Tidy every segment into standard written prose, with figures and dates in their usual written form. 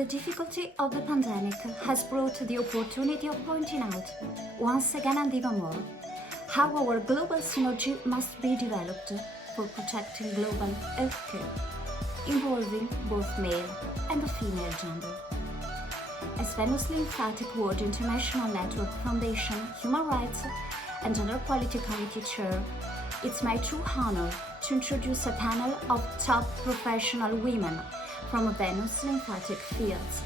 The difficulty of the pandemic has brought the opportunity of pointing out, once again and even more, how our global synergy must be developed for protecting global healthcare, involving both male and female gender. As Venus Lymphatic World International Network Foundation Human Rights and Gender Equality Committee Chair, it's my true honor to introduce a panel of top professional women from Venus lymphatic fields,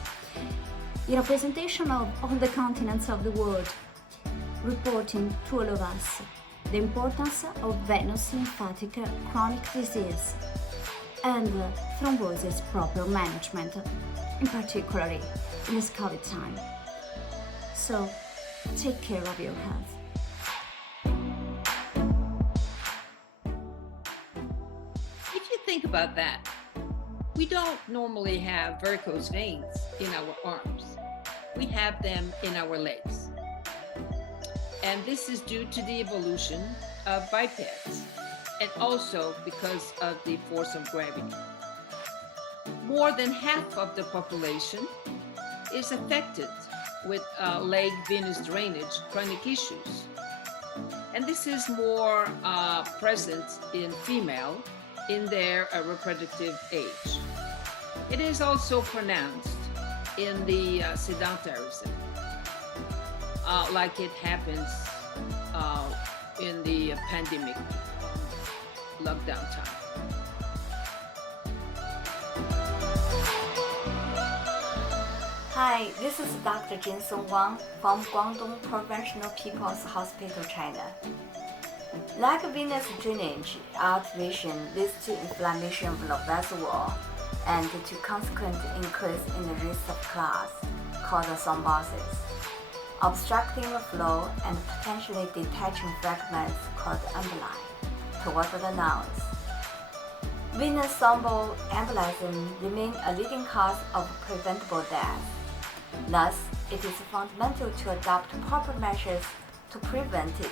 in representation of all the continents of the world, reporting to all of us the importance of venous lymphatic chronic disease and thrombosis proper management, in particular in this COVID time. So, take care of your health. If you think about that, we don't normally have varicose veins in our arms. We have them in our legs. And this is due to the evolution of bipeds and also because of the force of gravity. More than half of the population is affected with leg venous drainage chronic issues. And this is more present in female in their reproductive age. It is also pronounced in the sedentarism, like it happens in the pandemic lockdown time. Hi, this is Dr. Jinsong Wang from Guangdong Provincial People's Hospital, China. Like venous drainage, alteration leads to inflammation of the vessel wall and to consequent increase in the risk of clots called thrombosis, obstructing the flow and potentially detaching fragments called emboli toward the lungs. Venous thromboembolism remains a leading cause of preventable death. Thus, it is fundamental to adopt proper measures to prevent it,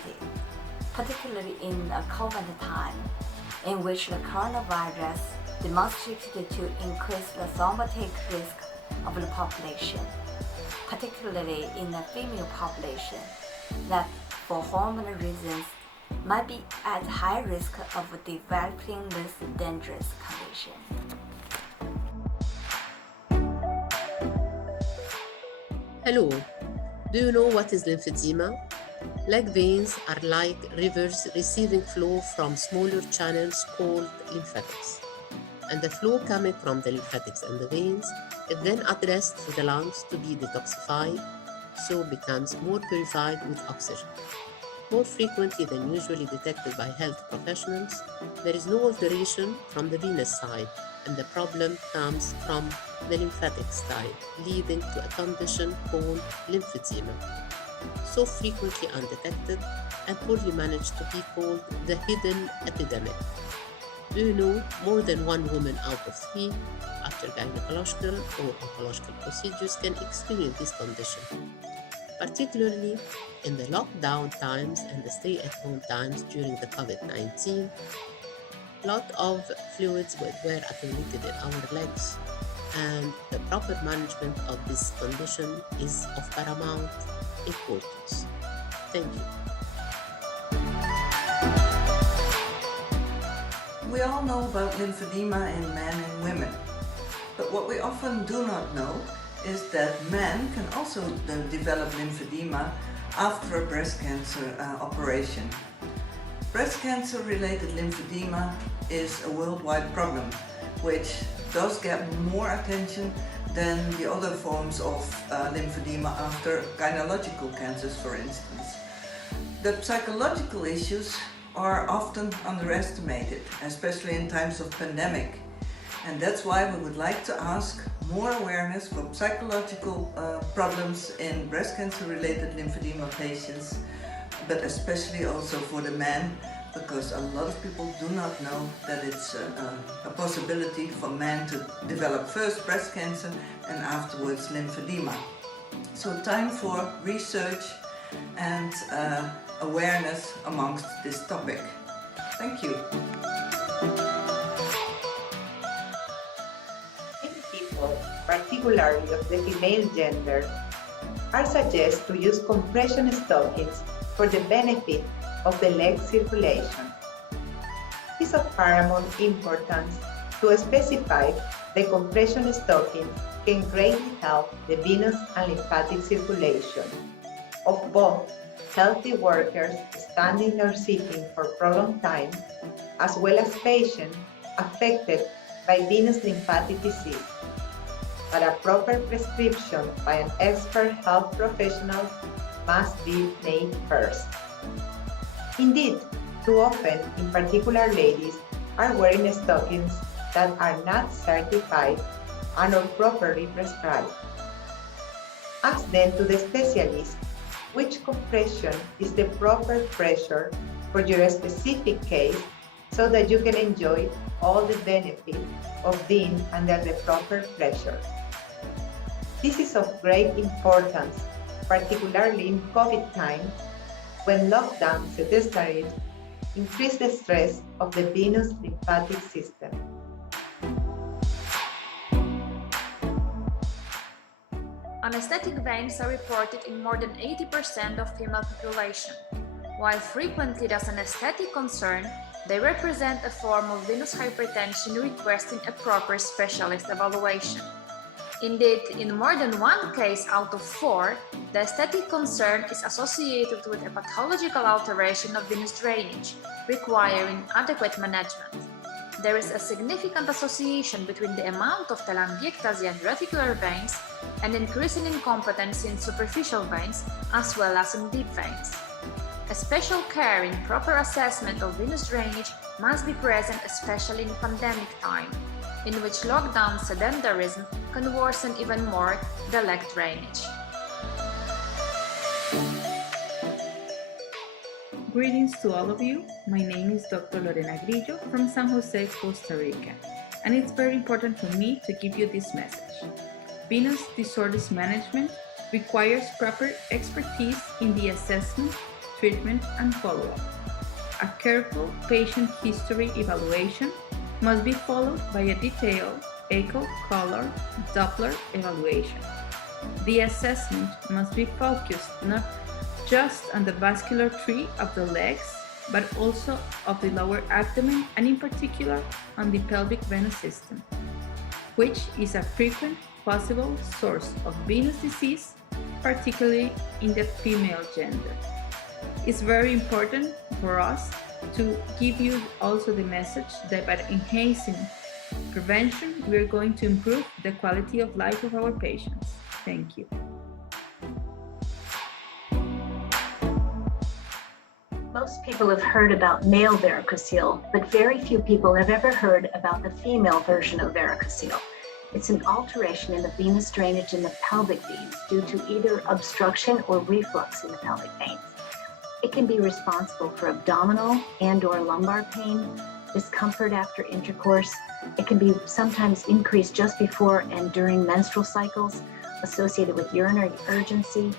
particularly in a COVID time, in which the coronavirus demonstrated to increase the thrombotic risk of the population, particularly in the female population, that for hormonal reasons might be at high risk of developing this dangerous condition. Hello, do you know what is lymphedema? Leg veins are like rivers receiving flow from smaller channels called lymphatics. And the flow coming from the lymphatics and the veins is then addressed to the lungs to be detoxified, so becomes more purified with oxygen. More frequently than usually detected by health professionals, there is no alteration from the venous side, and the problem comes from the lymphatic side, leading to a condition called lymphedema, so frequently undetected and poorly managed to be called the hidden epidemic. Do you know more than one woman out of 3 after gynecological or oncological procedures can experience this condition? Particularly in the lockdown times and the stay-at-home times during the COVID-19, a lot of fluids were accumulated in our legs, and the proper management of this condition is of paramount importance. Thank you. We all know about lymphedema in men and women, but what we often do not know is that men can also develop lymphedema after a breast cancer operation. Breast cancer-related lymphedema is a worldwide problem, which does get more attention than the other forms of lymphedema after gynecological cancers, for instance. The psychological issues are often underestimated, especially in times of pandemic. And that's why we would like to ask more awareness for psychological problems in breast cancer-related lymphedema patients, but especially also for the men, because a lot of people do not know that it's a possibility for men to develop first breast cancer and afterwards lymphedema. So time for research and awareness amongst this topic. Thank you. Many people, particularly particularly of the female gender, are suggested to use compression stockings for the benefit of the leg circulation. It is of paramount importance to specify the compression stocking can greatly help the venous and lymphatic circulation of both healthy workers standing or sitting for prolonged time, as well as patients affected by venous lymphatic disease. But a proper prescription by an expert health professional must be made first. Indeed, too often, in particular ladies, are wearing stockings that are not certified and or properly prescribed. Ask then to the specialist which compression is the proper pressure for your specific case so that you can enjoy all the benefit of being under the proper pressure. This is of great importance, particularly in COVID time, when lockdowns started, increase the stress of the venous lymphatic system. Anesthetic veins are reported in more than 80% of female population. While frequently as an aesthetic concern, they represent a form of venous hypertension requesting a proper specialist evaluation. Indeed, in more than one case out of 4, the aesthetic concern is associated with a pathological alteration of venous drainage, requiring adequate management. There is a significant association between the amount of telangiectasia in reticular veins and increasing incompetence in superficial veins as well as in deep veins. A special care in proper assessment of venous drainage must be present, especially in pandemic time, in which lockdown sedentarism can worsen even more the leg drainage. Greetings to all of you. My name is Dr. Lorena Grillo from San Jose, Costa Rica, and it's very important for me to give you this message. Venous disorders management requires proper expertise in the assessment, treatment, and follow-up. A careful patient history evaluation must be followed by a detailed echo, color, Doppler evaluation. The assessment must be focused not just on the vascular tree of the legs, but also of the lower abdomen and in particular on the pelvic venous system, which is a frequent possible source of venous disease, particularly in the female gender. It's very important for us to give you also the message that by enhancing prevention, we are going to improve the quality of life of our patients. Thank you. Most people have heard about male varicocele, but very few people have ever heard about the female version of varicocele. It's an alteration in the venous drainage in the pelvic veins due to either obstruction or reflux in the pelvic veins. It can be responsible for abdominal and/or lumbar pain, discomfort after intercourse. It can be sometimes increased just before and during menstrual cycles, associated with urinary urgency,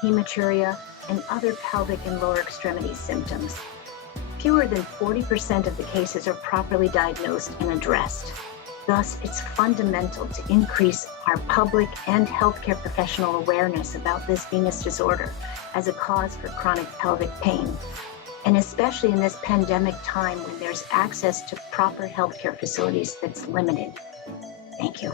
hematuria, and other pelvic and lower extremity symptoms. Fewer than 40% of the cases are properly diagnosed and addressed. Thus, it's fundamental to increase our public and healthcare professional awareness about this venous disorder as a cause for chronic pelvic pain, and especially in this pandemic time when there's access to proper healthcare facilities that's limited. Thank you.